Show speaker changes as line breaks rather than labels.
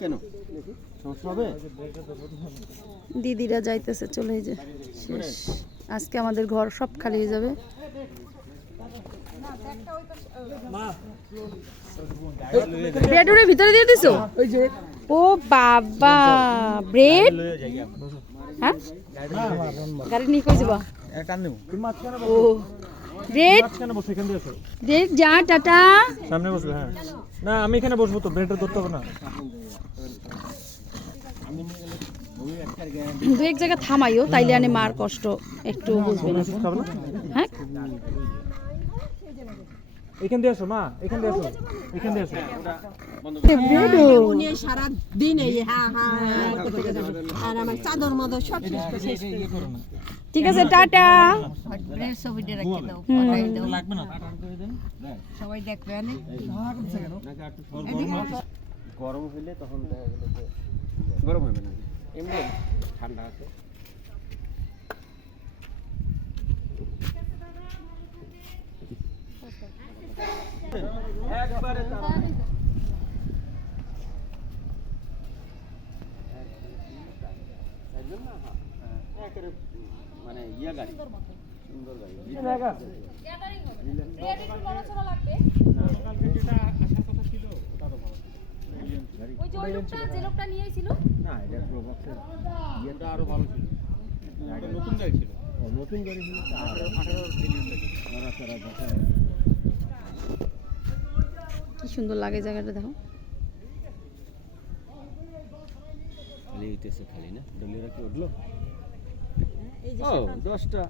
কেন? সমস্যা হবে?
দিদিরা যাইতেছে চলে এই যে। শেষ। আজকে আমাদের ঘর সব খালি হয়ে যাবে। ব্রেড ওর ভিতরে দিয়ে দিছো? ও বাবা ব্রেড? হ্যাঁ? গাড়ি নিয়ে কই যাবা? ও। ব্রেড
এখানে বসো এখান দিয়ে আসো
ব্রেড যা টাটা
সামনে বসবে হ্যাঁ না আমি এখানে বসবো তো ব্রেডটা ধরতে হবে না
দু এক জায়গা থামাইও তাইলে আনে মার কষ্ট একটু বুঝবে না হ্যাঁ
এখান দিয়ে আসো মা এখান দিয়ে আসো এখান দিয়ে আসো
সারা দিন এই হা হা হা করতে গেছে। আর আমার চাদর মাদর সব শেষ করে শেষ করে
ঠিক আছে টাটা।
ব্রেড ছবিটা রেখে দাও
হুম।
পাঠাই দাও।
লাগবে না?
সবাই দেখবে আনে।
গরম হইলে তখন দেখা গেল যে গরম হবে না। এমনি ঠান্ডা আছে। একবারে একেবারে মানে ইয়া গাড়ি। সুন্দর গাড়ি।
ওই যে ওই লোকটা যে লোকটা নিয়ে আইছিল
না এটা প্রভাব ইয়েটা আরও ভালো ছিল। নতুন গাড়ি ছিল। নতুন গাড়ি ছিল? আঠারো আঠারো
কি সুন্দর লাগে জায়গাটা দেখো।
খালি হইতেছে খালি না? দলীয়রা কি উঠল? ও দশটা